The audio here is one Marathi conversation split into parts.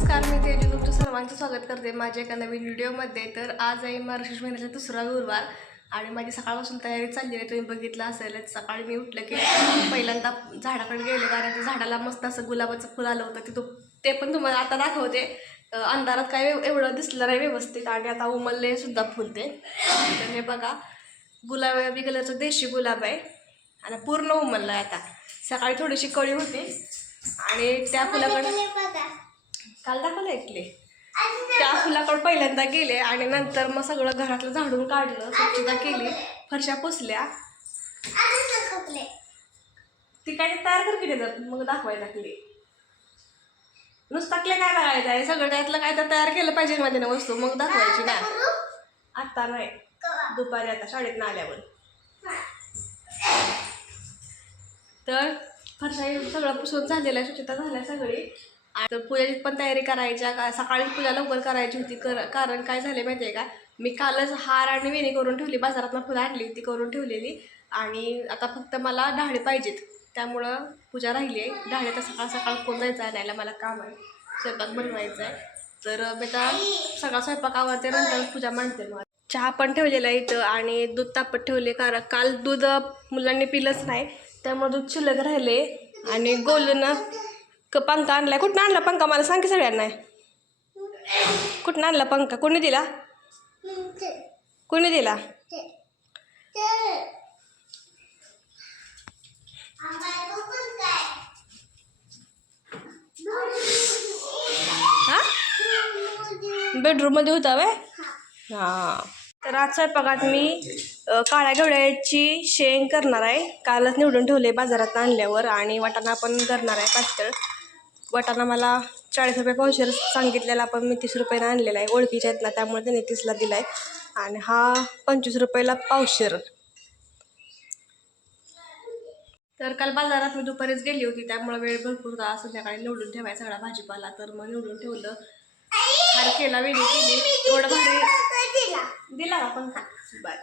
नमस्कार मी तेजू. तुमचं सर्वांचं स्वागत करते माझ्या एका नवीन व्हिडिओमध्ये. तर आज आहे मार्गशीर्ष महिन्याचा दुसरा गुरुवार आणि माझी सकाळपासून तयारी चालली आहे. तुम्ही बघितलं असेलच सकाळी मी उठलं की पहिल्यांदा झाडाकडे गेले कारण त्या झाडाला मस्त असं गुलाबाचं फुल आलं होतं. ते तो ते पण तुम्हाला आता दाखवते. अंधारात काय एव- एवढं दिसलं नाही व्यवस्थित आणि आता उमलले सुद्धा फुल ते. तर हे बघा गुलाबी कलरचं देशी गुलाब आहे. आणि पूर्ण उमललं आहे आता. सकाळी थोडीशी कळी होती आणि त्या फुलाकडे काल दाखवलं ऐकले त्या फुलाकडे पहिल्यांदा गेले आणि नंतर मग सगळं घरातलं झाडून काढलं स्वच्छता केली फरशा पुसल्या. ती काय तयार कर केली जात मग दाखवायला लागली. नुसता काय बघायचं आहे? सगळं त्यातलं काय तर तयार केलं पाहिजे मध्ये ना वस्तू मग दाखवायची ना. आत्ता नाही. दुपारी आता शाळेत आल्यावर. तर फरशा सगळं पुसून झालेलं आहे स्वच्छता झाल्या सगळी. तर पूजाची पण तयारी करायच्या का सकाळी पूजा लवकर करायची होती कर कारण काय झाले माहिती आहे का? मी कालच हार आणि वेणी करून ठेवली बाजारातनं फुलं आणली ती करून ठेवलेली. आणि आता फक्त मला ढाळे पाहिजेत. त्यामुळं पूजा राहिली आहे ढाळे तर सकाळ सकाळ कोण जायचं आणायला? मला काम आहे. स्वयंपाक बनवायचा आहे. तर मी आता सगळा स्वयंपाक आवडते नंतर पूजा मांडते मग. चहा पण ठेवलेला आहे इथं आणि दूध तापत ठेवले कारण काल दूध मुलांनी पिलंच नाही. त्यामुळे दूध शिल्लक राहिले आणि गोलूनं क पंखा आणलाय. कुठनं आणला पंखा? मला सांग की सगळ्यांना. कुठनं आणला पंखा? कोणी दिला? कोणी दिला? बेडरूममध्ये होता वे हां. तर आज स्वयंपाकात मी काळ्या घेवड्याची शेंग करणार आहे. कालच निवडून ठेवले बाजारात आणल्यावर आणि वाटाणा पण करणार आहे पातळ. वाटाणा मला चाळीस रुपये पावशेर सांगितलेला पण मी तीस रुपयानं आणलेला आहे. ओळखीच्या आहेत ना त्यामुळे त्यांनी तीसला दिला आहे आणि हा पंचवीस रुपयाला पावशेर. तर काल बाजारात मी दुपारीच गेली होती त्यामुळे वेळ भरपूर होता. संध्याकाळी निवडून ठेवायचा सगळा भाजीपाला. तर मग निवडून ठेवलं. हार केला वेळी केली. थोडं भारी दिला आपण पंखा बर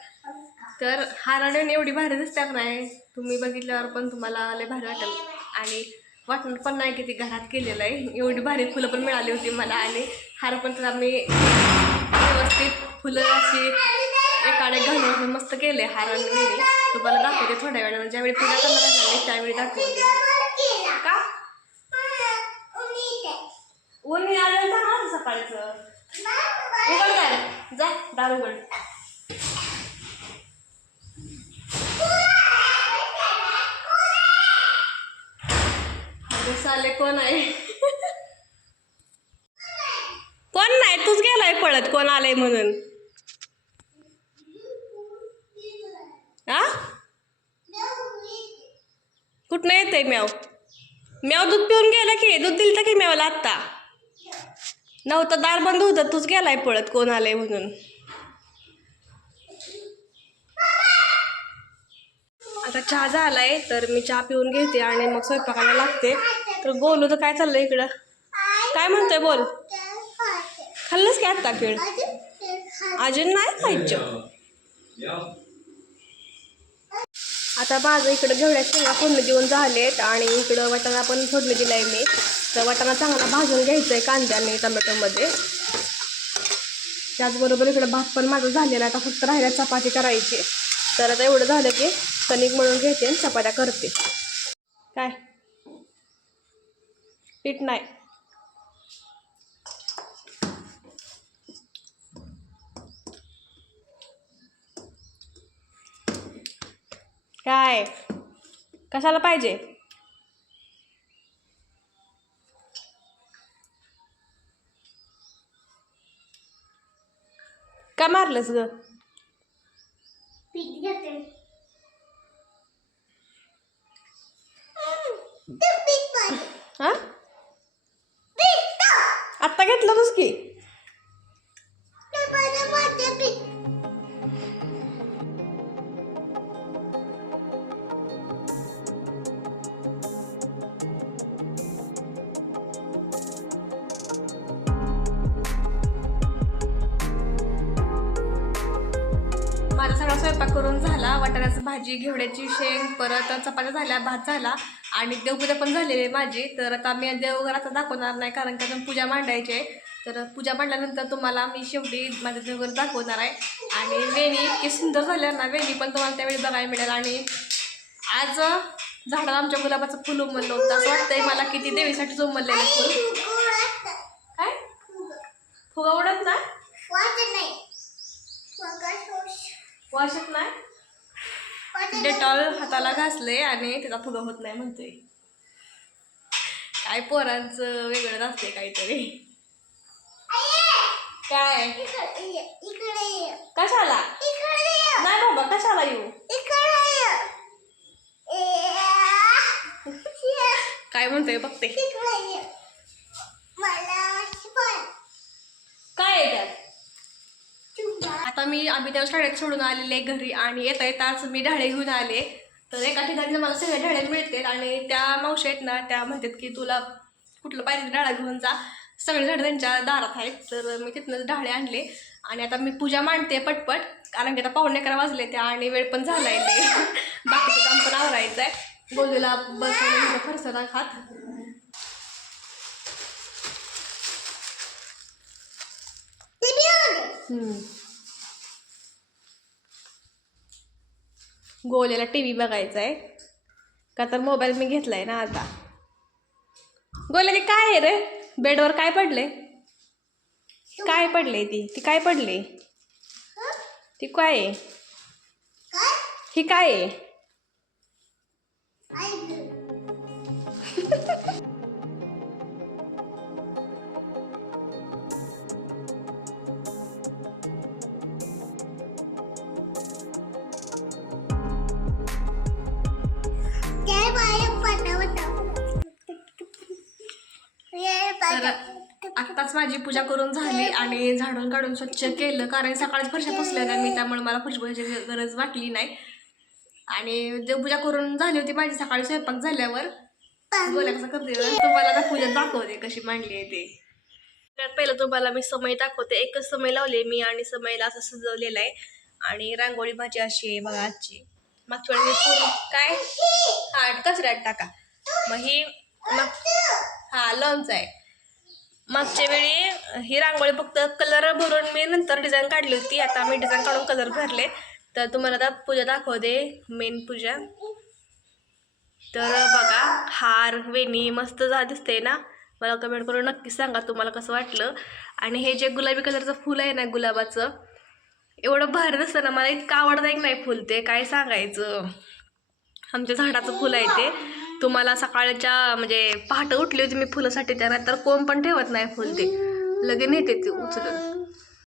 तर हाराने एवढी भारी दिसतात नाही. तुम्ही बघितल्यावर पण तुम्हाला लय भारी वाटेल. आणि वाटण पण नाही किती घरात केलेलं आहे. एवढी भारी फुलं पण मिळाली होती मला आणि हार पण त्याला मी व्यवस्थित फुलं अशी एकाडे घालून मस्त केले हार आणि मी तुम्हाला दाखवते थोड्या वेळाने. म्हणजे ज्यावेळी पूजा करणार आहे मी त्यावेळी दाखवते. का? ऊन आलं ना सकाळचं. उघड दार जा दार उघड. आले कोण आहे? कोण नाही तूच गेलाय पळत कोण आलंय म्हणून? हा कुठनं येते म्याव? म्याव दूध पिऊन गेला की दूध दिलं की म्यावला आत्ता? नव्हतं दार बंद होतं तूच गेलाय पळत कोण आलंय म्हणून? आता चहा झालाय तर मी चहा पिऊन घेते आणि मग स्वयंपाकाला लागते. तर बोलू तर काय चाललंय इकडं? काय म्हणतोय बोल? खाल्लंच की आत्ता खेळ? अजून नाही खायचं. आता माझं इकडं घेवड्या शेंगा फोडणी देऊन झालेत आणि इकडं वाटाणा पण फोडणी दिलाय मी. तर वाटाणा चांगला भाजून घ्यायचा आहे कांद्याने टमॅटोमध्ये. त्याचबरोबर इकडं भात पण माझं झालेला आहे. आता फक्त राहिल्या चपाती करायची. तर आता एवढं झालं की कणिक मळून घेते आणि चपात्या करते. काय? पीठ नाही. काय? कशाला पाहिजे? का मारलंस ग? हा? की माझा सगळा स्वयंपाक करून झाला. वाटाण्याची भाजी घेवड्याची शेंग परत चपात्या झाल्या भात झाला. आणि देवपूजा पण झालेली आहे माझी. तर आता मी देवघराचा दाखवणार नाही कारण का अजून पूजा मांडायची आहे. तर पूजा मांडल्यानंतर तुम्हाला मी शेवटी माझं देवघर दाखवणार आहे. आणि वेणी इतकी सुंदर झाल्या ना वेणी पण तुम्हाला त्यावेळी बघायला मिळेल. आणि आज झाडाला आमच्या गुलाबाचं फुल उमललं होतं. असं वाटतंय मला किती देवीसाठीच उमललेलं फुल. काय? फुगा उडत ना वाशत नाही? डेटॉल हाताला घासले आणि त्याचा फुगा होत नाही म्हणतोय. काय पोरांचं वेगळं असते काहीतरी. काय? कशाला? नाही बाबा कशाला येऊ? काय म्हणतोय बघते. काय आहे त्यात? आता मी आम्ही त्या शाळेत सोडून आलेले घरी आणि येता येताच मी ढाळे घेऊन आले. तर एका ठिकाणी मला सगळे ढाळे मिळते आणि त्या मावशी आहेत ना त्या म्हणतात की तुला कुठलं पाहिजे डाळा घेऊन जा. सगळे झाडं त्यांच्या दारात आहेत तर मी तिथनंच ढाळे आणले. आणि आता मी पूजा मांडते पटपट कारण की आता पाहुणे अकरा वाजले त्या आणि वेळ पण झाला आहे ते. बाकीचं काम पण आवरायचं आहे बोललेला बसवलं फरसाना खात. गोल्याला टी व्ही बघायचा आहे का तर मोबाईल मी घेतलाय ना आता. गोल्याला काय आहे रे? बेडवर काय पडले काय पडले ती? ती काय पडले ती काय आहे? ही काय आहे? आत्ताच माझी पूजा करून झाली आणि झाडून काढून स्वच्छ केलं. कारण सकाळीच फरशा पुसल्या मी त्यामुळे मला फरशी गरज वाटली नाही. आणि देवपूजा करून झाली होती माझी सकाळी स्वयंपाक झाल्यावर बोला कसं करते. तुम्हाला आता पूजा दाखवते कशी मांडली आहे ते. त्यात पहिलं तुम्हाला मी समय दाखवते. एकच समय लावले मी आणि समयला असं सजवलेलं आहे. आणि रांगोळी भाजी अशी आहे बघा आजची. मागच्या वेळी पूर्ण काय? हा कचऱ्यात टाका. मग ही मग हा लॉन्च आहे. मागच्या वेळी ही रांगोळी फक्त कलर भरून मी नंतर डिझाईन काढली होती. आता मी डिझाईन काढून कलर भरले. तर तुम्हाला आता पूजा दाखवते मेन पूजा. तर बघा हार वेणी मस्त जा दिसते ना? मला कमेंट करून नक्की सांगा तुम्हाला कसं वाटलं. आणि हे जे गुलाबी कलरचं फुल आहे ना गुलाबाचं एवढं भारी दिसतं ना. मला इतकं आवडतं एक नाही फुल ते. काय सांगायचं? आमच्या झाडाचं फुल आहे ते. तुम्हाला सकाळच्या म्हणजे पहाटे उठली होती मी फुलासाठी त्यानंतर कोण पण ठेवत नाही फुल ते. लगेच नेते ते उचलून.